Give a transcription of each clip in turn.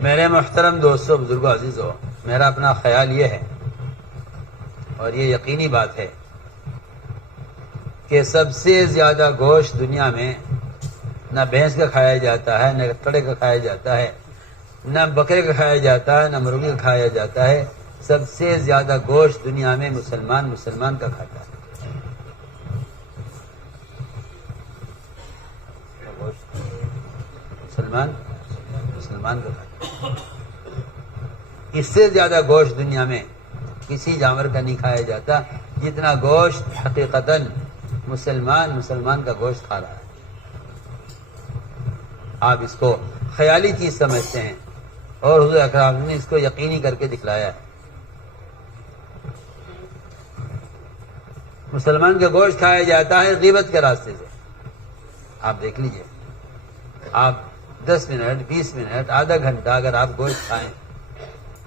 میرے محترم دوستو، بزرگوں، عزیزو، میرا اپنا خیال یہ ہے اور یہ یقینی بات ہے کہ سب سے زیادہ گوشت دنیا میں نہ بھینس کا کھایا جاتا ہے، نہ کڑے کا کھایا جاتا ہے، نہ بکرے کا کھایا جاتا ہے، نہ مرغی کا کھایا جاتا ہے۔ سب سے زیادہ گوشت دنیا میں مسلمان کا کھاتا ہے۔ مسلمان کا کھاتا ہے۔ اس سے زیادہ گوشت دنیا میں کسی جانور کا نہیں کھایا جاتا جتنا گوشت حقیقتاً مسلمان کا گوشت کھا رہا ہے۔ آپ اس کو خیالی چیز سمجھتے ہیں اور حضور اکرم نے اس کو یقینی کر کے دکھلایا ہے۔ مسلمان کا گوشت کھایا جاتا ہے غیبت کے راستے سے۔ آپ دیکھ لیجئے، آپ 10 منٹ 20 منٹ آدھا گھنٹہ اگر آپ گوشت کھائیں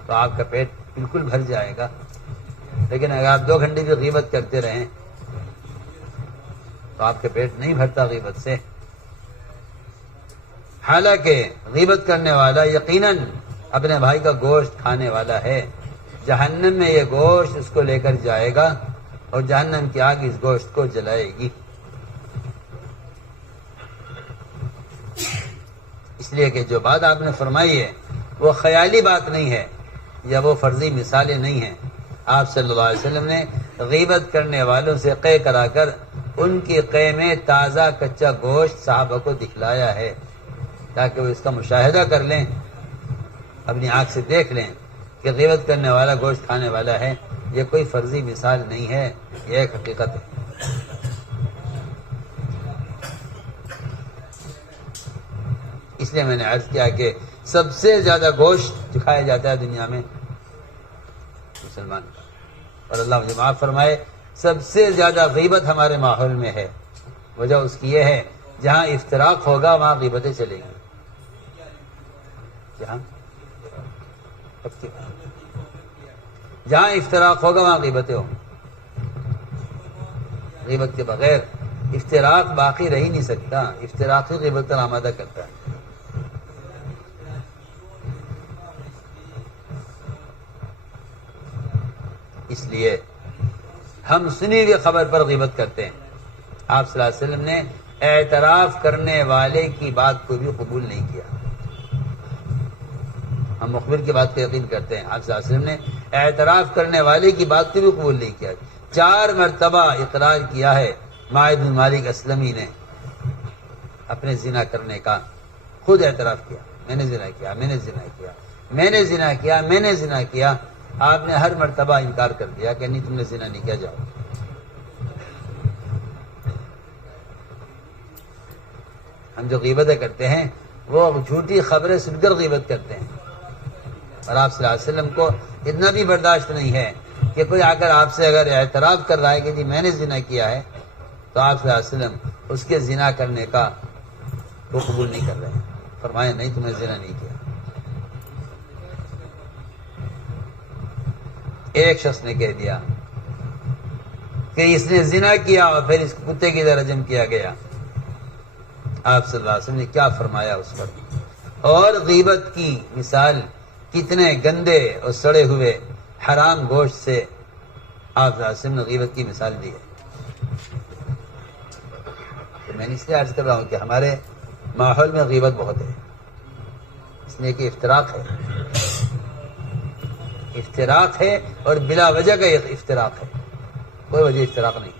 تو آپ کا پیٹ بالکل بھر جائے گا، لیکن اگر آپ 2 گھنٹے بھی غیبت کرتے رہیں تو آپ کا پیٹ نہیں بھرتا غیبت سے۔ حالانکہ غیبت کرنے والا یقیناً اپنے بھائی کا گوشت کھانے والا ہے۔ جہنم میں یہ گوشت اس کو لے کر جائے گا اور جہنم کی آگ اس گوشت کو جلائے گی۔ اس لیے کہ جو بات آپ نے فرمائی ہے وہ خیالی بات نہیں ہے یا وہ فرضی مثالیں نہیں ہیں۔ آپ صلی اللہ علیہ وسلم نے غیبت کرنے والوں سے قے کرا کر ان کی قے میں تازہ کچا گوشت صحابہ کو دکھلایا ہے تاکہ وہ اس کا مشاہدہ کر لیں، اپنی آنکھ سے دیکھ لیں کہ غیبت کرنے والا گوشت کھانے والا ہے۔ یہ کوئی فرضی مثال نہیں ہے، یہ ایک حقیقت ہے۔ اس لیے میں نے عرض کیا کہ سب سے زیادہ گوشت کھایا جاتا ہے دنیا میں مسلمان کا، اور اللہ مجھے معاف فرمائے سب سے زیادہ غیبت ہمارے ماحول میں ہے۔ وجہ اس کی یہ ہے جہاں افتراق ہوگا وہاں غیبتیں چلیں گی۔ جہاں افتراق ہوگا وہاں غیبتیں ہوں۔ غیبت کے بغیر افتراق باقی رہ ہی نہیں سکتا، افتراق ہی غیبت کا آمادہ کرتا ہے۔ اس لیے ہم سنی ہوئی خبر پر غیبت کرتے ہیں۔ آپ صلی اللہ علیہ وسلم نے اعتراف کرنے والے کی بات کو بھی قبول نہیں کیا۔ ہم مخبر کی بات کو یقین کرتے ہیں، آپ صلی اللہ علیہ وسلم نے اعتراف کرنے والے کی بات کو بھی قبول نہیں کیا۔ 4 مرتبہ اقرار کیا ہے ماعز بن مالک اسلمی نے اپنے زنا کرنے کا، خود اعتراف کیا، میں نے زنا کیا، میں نے زنا کیا، میں نے زنا کیا، میں نے زنا کیا۔ آپ نے ہر مرتبہ انکار کر دیا کہ نہیں، تم نے زنا نہیں کیا، جاؤ۔ ہم جو غیبتیں کرتے ہیں وہ جھوٹی خبریں سن کر غیبت کرتے ہیں، اور آپ صلی اللہ علیہ وسلم کو اتنا بھی برداشت نہیں ہے کہ کوئی آ کر آپ سے اگر اعتراف کر رہا ہے کہ جی میں نے زنا کیا ہے تو آپ صلی اللہ علیہ وسلم اس کے زنا کرنے کا وہ قبول نہیں کر رہے ہیں۔ فرمایا نہیں، تم نے زنا نہیں کیا۔ ایک شخص نے کہہ دیا کہ اس نے زنا کیا اور پھر اس کو کتے کی طرح رجم کیا گیا۔ آپ صلی اللہ علیہ وسلم نے کیا فرمایا اس پر، اور غیبت کی مثال کتنے گندے اور سڑے ہوئے حرام گوشت سے آپ صلی اللہ علیہ وسلم نے غیبت کی مثال دی ہے۔ تو میں نے اس لیے عرض کر رہا ہوں کہ ہمارے ماحول میں غیبت بہت ہے، اس لیے کہ افتراق ہے اور بلا وجہ کا افتراق ہے، کوئی وجہ افتراق نہیں،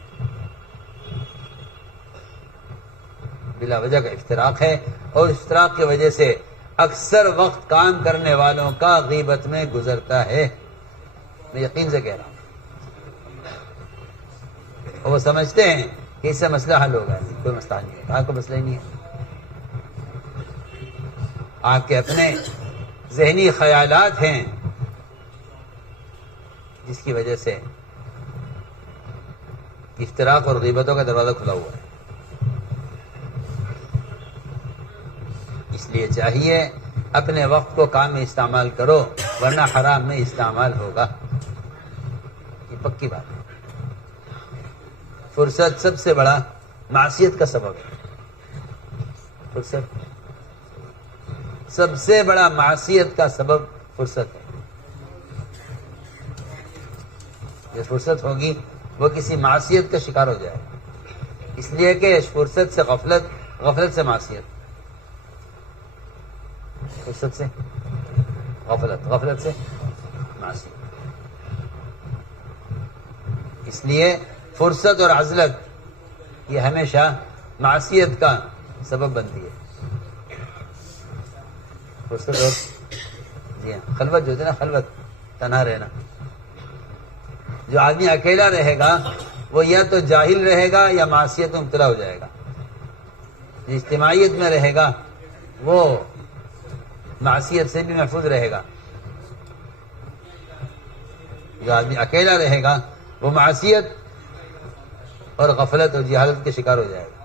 بلا وجہ کا افتراق ہے، اور افتراق کی وجہ سے اکثر وقت کام کرنے والوں کا غیبت میں گزرتا ہے۔ میں یقین سے کہہ رہا ہوں، اور وہ سمجھتے ہیں کہ اس سے مسئلہ حل ہوگا، کوئی مسئلہ نہیں ہے، آپ کو مسئلہ ہی نہیں ہے۔ آپ کے اپنے ذہنی خیالات ہیں جس کی وجہ سے افتراق اور غیبتوں کا دروازہ کھلا ہوا ہے۔ اس لیے چاہیے اپنے وقت کو کام میں استعمال کرو، ورنہ حرام میں استعمال ہوگا، یہ پکی بات ہے۔ فرصت سب سے بڑا معصیت کا سبب ہے۔ فرصت سب سے بڑا معصیت کا سبب فرصت ہے. جو فرصت ہوگی وہ کسی معصیت کا شکار ہو جائے گا، اس لیے کہ فرصت سے غفلت، غفلت سے معصیت، فرصت سے غفلت، غفلت سے معصیت. اس لیے فرصت اور عزلت یہ ہمیشہ معصیت کا سبب بنتی ہے. فرصت اور جی ہاں خلوت جو ہے نا، خلوت، تنہا رہنا. جو آدمی اکیلا رہے گا وہ یا تو جاہل رہے گا یا معصیت میں مبتلا ہو جائے گا. جو اجتماعیت میں رہے گا وہ معصیت سے بھی محفوظ رہے گا. جو آدمی اکیلا رہے گا وہ معصیت اور غفلت اور جہالت کے شکار ہو جائے گا.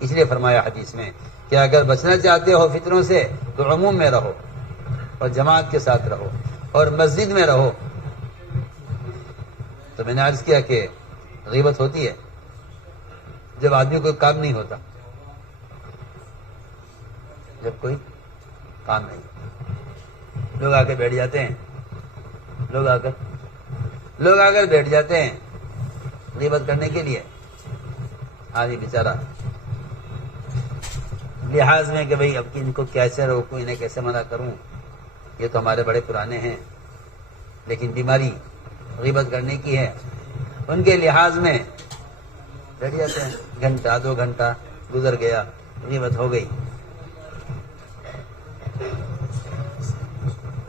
اس لیے فرمایا حدیث میں کہ اگر بچنا چاہتے ہو فتنوں سے تو عموم میں رہو اور جماعت کے ساتھ رہو اور مسجد میں رہو. تو میں نے عرض کیا کہ غیبت ہوتی ہے جب آدمی کوئی کام نہیں ہوتا، جب کوئی کام نہیں ہوتا. لوگ آ کے بیٹھ جاتے ہیں، لوگ آ کر بیٹھ جاتے ہیں غیبت کرنے کے لیے. آدمی بیچارہ لحاظ میں کہ بھئی اب ان کو کیسے روکوں، انہیں کیسے منع کروں، یہ تو ہمارے بڑے پرانے ہیں. لیکن بیماری غیبت کرنے کی ہے، ان کے لحاظ میں بیٹھ جاتے ہیں. گھنٹہ 2 گھنٹہ گزر گیا، غیبت ہو گئی.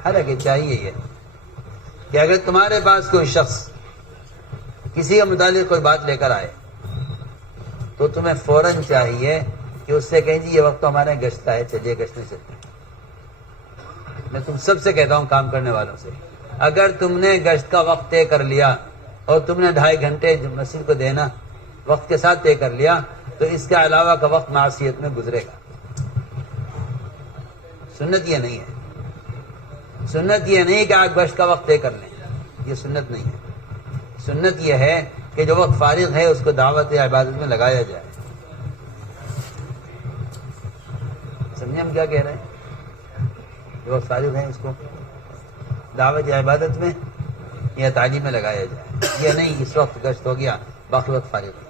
حالانکہ چاہیے یہ کہ اگر تمہارے پاس کوئی شخص کسی کے متعلق کوئی بات لے کر آئے تو تمہیں فوراً چاہیے کہ اس سے کہیں جی یہ وقت تو ہمارے یہاں گشت کا ہے، چلیے گشت میں چلتے ہیں. میں تم سب سے کہتا ہوں کام کرنے والوں سے، اگر تم نے گشت کا وقت طے کر لیا اور تم نے 2.5 گھنٹے مسجد کو دینا وقت کے ساتھ طے کر لیا تو اس کے علاوہ کا وقت معصیت میں گزرے گا. سنت یہ نہیں ہے. سنت یہ نہیں کہ آپ گشت کا وقت طے کر لیں، یہ سنت نہیں ہے. سنت یہ ہے کہ جو وقت فارغ ہے اس کو دعوت یا عبادت میں لگایا جائے. سمجھے ہم کیا کہہ رہے ہیں؟ جو وقت فارغ ہے اس کو دعوت یا عبادت میں یا تعلیم میں لگایا جائے. یہ نہیں اس وقت گشت ہو گیا باقی وقت فارغ ہے.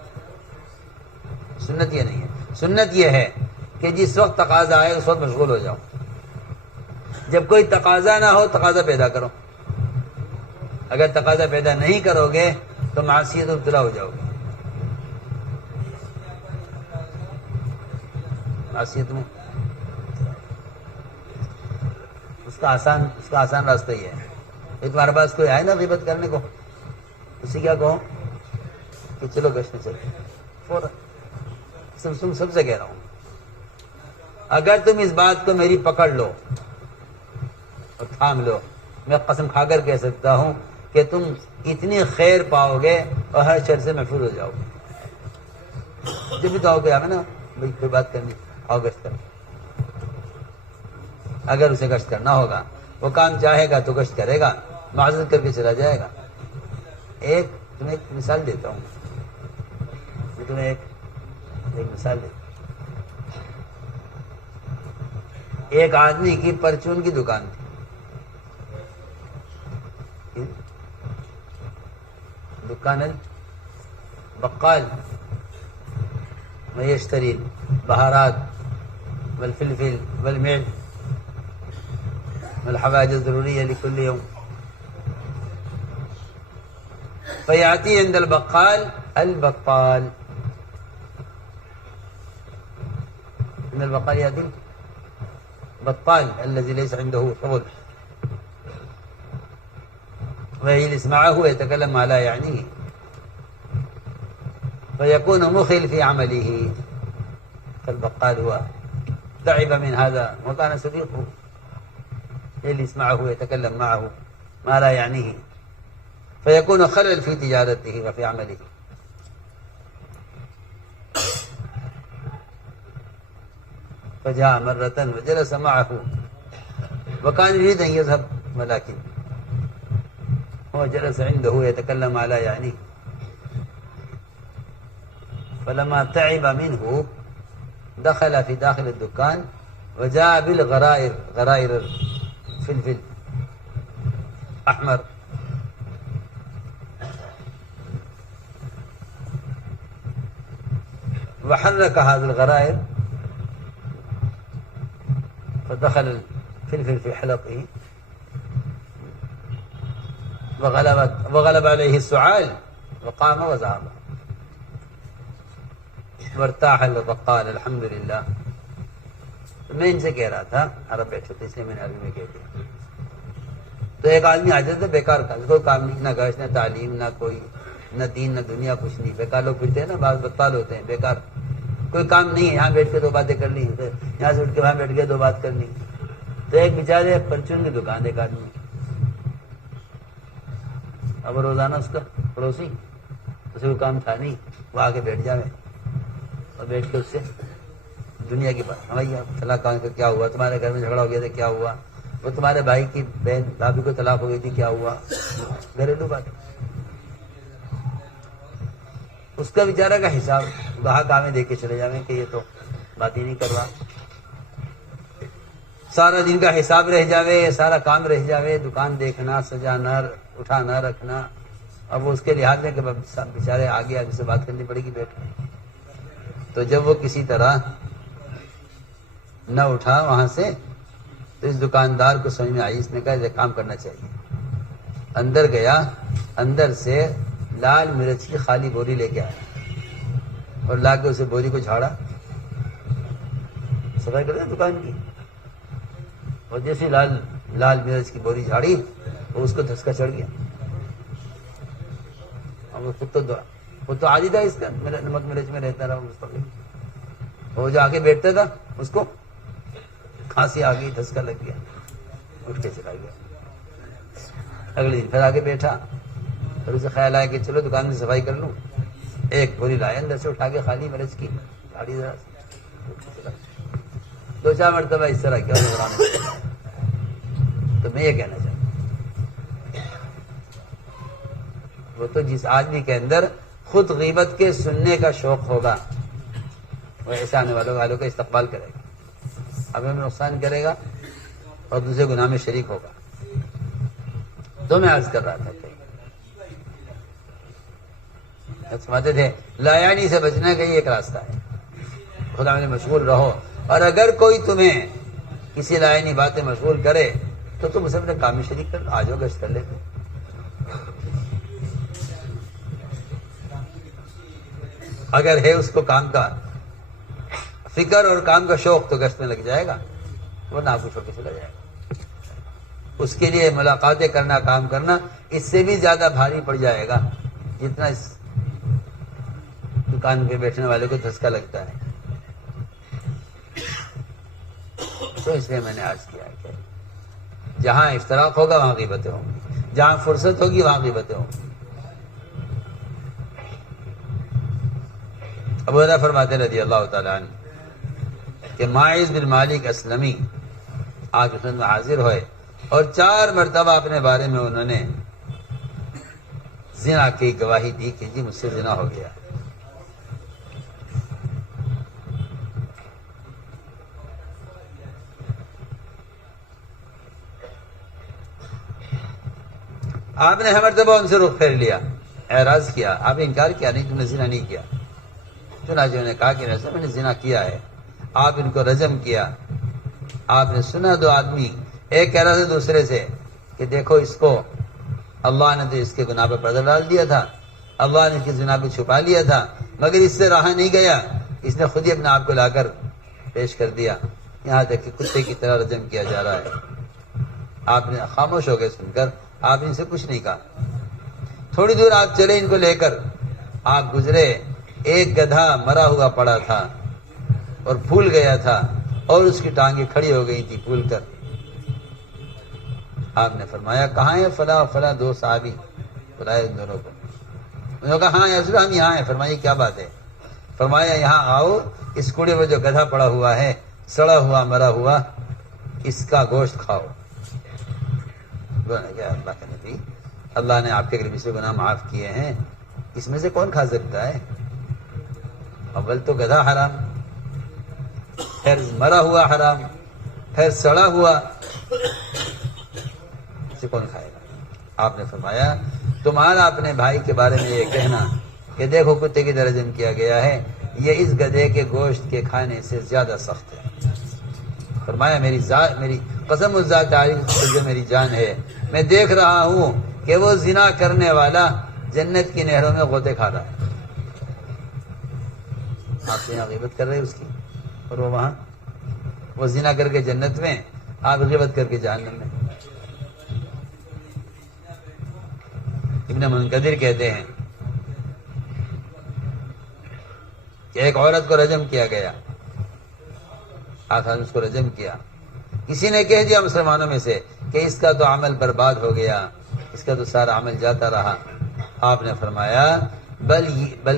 سنت یہ نہیں ہے. سنت یہ ہے کہ جس وقت تقاضا آئے اس وقت مشغول ہو جاؤ. جب کوئی تقاضا نہ ہو تقاضا پیدا کرو. اگر تقاضا پیدا نہیں کرو گے تو معصیت مبتلا ہو جاؤ گے. معصیت میں اس کا آسان راستہ یہ ہے کہ تمہارے پاس کوئی آئے نا غیبت کرنے کو، اسے کیا کہو کہ چلو گشت میں چلو. فوراً تم سب سے کہہ رہا ہوں، اگر تم اس بات کو میری پکڑ لو اور تھام لو، میں قسم کھا کر کہہ سکتا ہوں کہ تم اتنی خیر پاؤ گے اور ہر شر سے محفوظ ہو جاؤ گے. جب بھی کہو کہ آگے نا بھائی کوئی بات کرنی، آؤ گشت کر. اگر اسے گشت کرنا ہوگا، وہ کام چاہے گا تو گشت کرے گا، معذرت کر کے چلا جائے گا. تمہیں ایک مثال دیتا ہوں، تمہیں ایک مثال دیتا ہوں. ایک آدمی کی پرچون کی دکان تھی. دکان بقال يشتري البهارات والفلفل والملح والحوائج الضرورية لكل يوم، فيأتي عند البقال عند البقال يأتي البطال الذي ليس عنده شغل ويجلس معه ويتكلم ما لا يعنيه فيكون مخل في عمله. فالبقال هو تعب من هذا وكان صديقه، يجلس معه ويتكلم معه ما لا يعنيه فيكون خلل في تجارته وفي عمله. فجاء مرة وجلس معه وكان يريد أن يذهب ولكن هو جلس عنده يتكلم ما لا يعنيه. فلما تعب منه دخل في داخل الدكان وجاء بالغرائر، غرائر فلفل احمر، وحرك هذا الغرائر فدخل الفلفل في حلقه وغلب عليه السعال وقام وذهب وارتاح وقال الحمد للہ. میں ان سے کہہ رہا تھا، عرب بیٹھے تھے اس لیے میں نے عربی میں کہہ دیا. تو ایک آدمی آ جاتا تھا بیکار کا، کوئی کام نہیں، نہ گھر، نہ تعلیم، نہ کوئی، نہ دین، نہ دنیا، کچھ نہیں. بیکار لوگ پھرتے ہیں نا، بعض بطال ہوتے ہیں، بیکار، کوئی کام نہیں ہے. یہاں بیٹھ کے دو باتیں کر لی، یہاں سے اٹھ کے وہاں بیٹھ کے دو بات کر لی. تو ایک بیچارے پرچون کی دکان، ایک آدمی، اب روزانہ اس کا پڑوسی، اسے کوئی کام تھا نہیں، وہ آ کے بیٹھ جاوے اور بیٹھ کے اس سے دنیا کی بات. بھائی طلاق کا کیا ہوا، تمہارے گھر میں جھگڑا ہو گیا تھا، کیا ہوا، وہ تمہارے بھائی کی بہن بھابھی کو طلاق ہو گئی تھی، کیا ہوا، گھریلو بات. اس کا بیچارہ کا حساب گاہک آویں دے کے چلے جاویں کہ یہ تو بات ہی نہیں کر رہا. سارا دن کا حساب رہ جاوے، سارا کام رہ جاوے، دکان دیکھنا، سجانا، اٹھانا رکھنا. اب وہ اس کے لحاظ میں کہ بیچارے آگے سے بات کرنی پڑے گی بیٹھ. تو جب وہ کسی طرح نہ اٹھا وہاں سے تو اس دکاندار کو سمجھ میں آئی، اس نے کہا یہ کام کرنا چاہیے. اندر گیا، اندر سے لال مرچ کی خالی بوری لے کے آیا اور لا کے اسے بوری کو جھاڑا، صفائی کرتے دکان کی. اور جیسے لال مرچ کی بوری جھاڑی وہ اس کو دھسکا چڑھ گیا. اور وہ تو عادی تھا اس کا، نمک مرچ میں رہتا رہا مستقل. وہ جو آگے بیٹھتا تھا اس کو کھانسی آ گئی، دھسکا لگ گیا، اٹھ کے چلا گیا. اگلے دن پھر آگے بیٹھا، پھر اسے خیال آیا کہ چلو دکان کی صفائی کر لوں. ایک بوری لائے اندر سے اٹھا کے خالی مرچ کی جھاڑی، ذرا دو چار مرتبہ اس طرح کیا. تو میں یہ کہنا چاہتا ہوں، وہ تو جس آدمی کے اندر خود غیبت کے سننے کا شوق ہوگا وہ ایسے آنے والوں کا استقبال کرے گا، اب ہمیں نقصان کرے گا اور دوسرے گناہ میں شریک ہوگا. تو میں عرض کر رہا تھا کہ سمجھتے تھے لایانی سے بچنے کا یہ ایک راستہ ہے، خدا میں مشغول رہو. اور اگر کوئی تمہیں کسی لایانی باتیں مشغول کرے تو تم اسے اپنے کام میں شریک کر، آ جاؤ، گشت کر لیتے. اگر ہے اس کو کام کا فکر اور کام کا شوق تو گشت میں لگ جائے گا، وہ نہ کچھ ہو کے چلا جائے گا. اس کے لیے ملاقاتیں کرنا، کام کرنا اس سے بھی زیادہ بھاری پڑ جائے گا جتنا اس دکان پہ بیٹھنے والے کو دھسکا لگتا ہے. تو اس لیے میں نے عرض کیا کہ جہاں اشتراک ہوگا وہاں غیبتیں ہوں گی، جہاں فرصت ہوگی وہاں غیبتیں ہوں گی. ابو ہریرہ فرماتے رضی اللہ تعالیٰ عنہ کہ ماعز بن مالک اسلمی آپ کی خدمت میں حاضر ہوئے اور 4 مرتبہ اپنے بارے میں انہوں نے زنا کی گواہی دی کہ جی مجھ سے زنا ہو گیا. آپ نے ہر مرتبہ ان سے رخ پھیر لیا، اعراض کیا، آپ نے انکار کیا نہیں تم نے زنا نہیں کیا. چنانچہ انہوں نے کہا کہ میں نے زنا کیا ہے. آپ ان کو رجم کیا. آپ نے سنا 2 آدمی ایک کہہ رہا تھا دوسرے سے کہ دیکھو اس کو اللہ نے تو اس کے گناہ پہ پردہ ڈال دیا تھا، اللہ نے اس کی زنا پہ چھپا لیا تھا، مگر اس سے رہا نہیں گیا، اس نے خود ہی اپنے آپ کو لا کر پیش کر دیا، یہاں تک کہ کتے کی طرح رجم کیا جا رہا ہے. آپ نے خاموش ہو گئے سن کر، آپ نے ان سے کچھ نہیں کہا. تھوڑی دور آپ چلے ان کو لے کر، آپ گزرے، ایک گدھا مرا ہوا پڑا تھا اور پھول گیا تھا اور اس کی ٹانگیں کھڑی ہو گئی تھی پھول کر. آپ نے فرمایا کہاں ہے فلاں فلاں 2 صحابی، بلائے ان دونوں کو. انہوں نے کہا ہاں یا رسول ہم یہاں ہیں. فرمایا کیا بات ہے؟ فرمایا یہاں آؤ، اس کوڑے میں جو گدھا پڑا ہوا ہے، سڑا ہوا مرا ہوا، اس کا گوشت کھاؤ. اللہ کا نبی، اللہ نے آپ کے قریبی سے گناہ معاف کیے ہیں، اس میں سے کون کھا سکتا ہے؟ اول تو گدھا حرام، پھر مرا ہوا حرام، پھر سڑا ہوا اسے کون کھائے گا؟ آپ نے فرمایا تمہارا اپنے بھائی کے بارے میں یہ کہنا کہ دیکھو کتے کی طرح رجم کیا گیا ہے، یہ اس گدھے کے گوشت کے کھانے سے زیادہ سخت ہے۔ فرمایا میری قسم اس ذات عالی سے جو میری جان ہے، میں دیکھ رہا ہوں کہ وہ زنا کرنے والا جنت کی نہروں میں غوطے کھا رہا ہے۔ آپ یہاں غیبت کر رہے اس کی، اور وہ وہاں وہ زنا کر کے جنت میں، آپ غیبت کر کے جہنم میں۔ ابن منقدر کہتے ہیں کہ ایک عورت کو رجم کیا گیا، آپ نے اس کو رجم کیا، کسی نے کہہ دیا مسلمانوں میں سے کہ اس کا تو عمل برباد ہو گیا، اس کا تو سارا عمل جاتا رہا۔ آپ نے فرمایا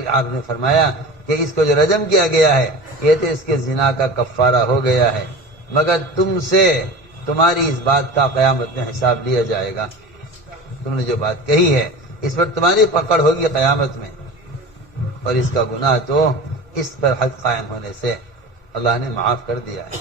آپ نے فرمایا کہ اس کو جو رجم کیا گیا ہے یہ تو اس کے زنا کا کفارہ ہو گیا ہے، مگر تم سے تمہاری اس بات کا قیامت میں حساب لیا جائے گا۔ تم نے جو بات کہی ہے اس پر تمہاری پکڑ ہوگی قیامت میں، اور اس کا گناہ تو اس پر حد قائم ہونے سے اللہ نے معاف کر دیا ہے۔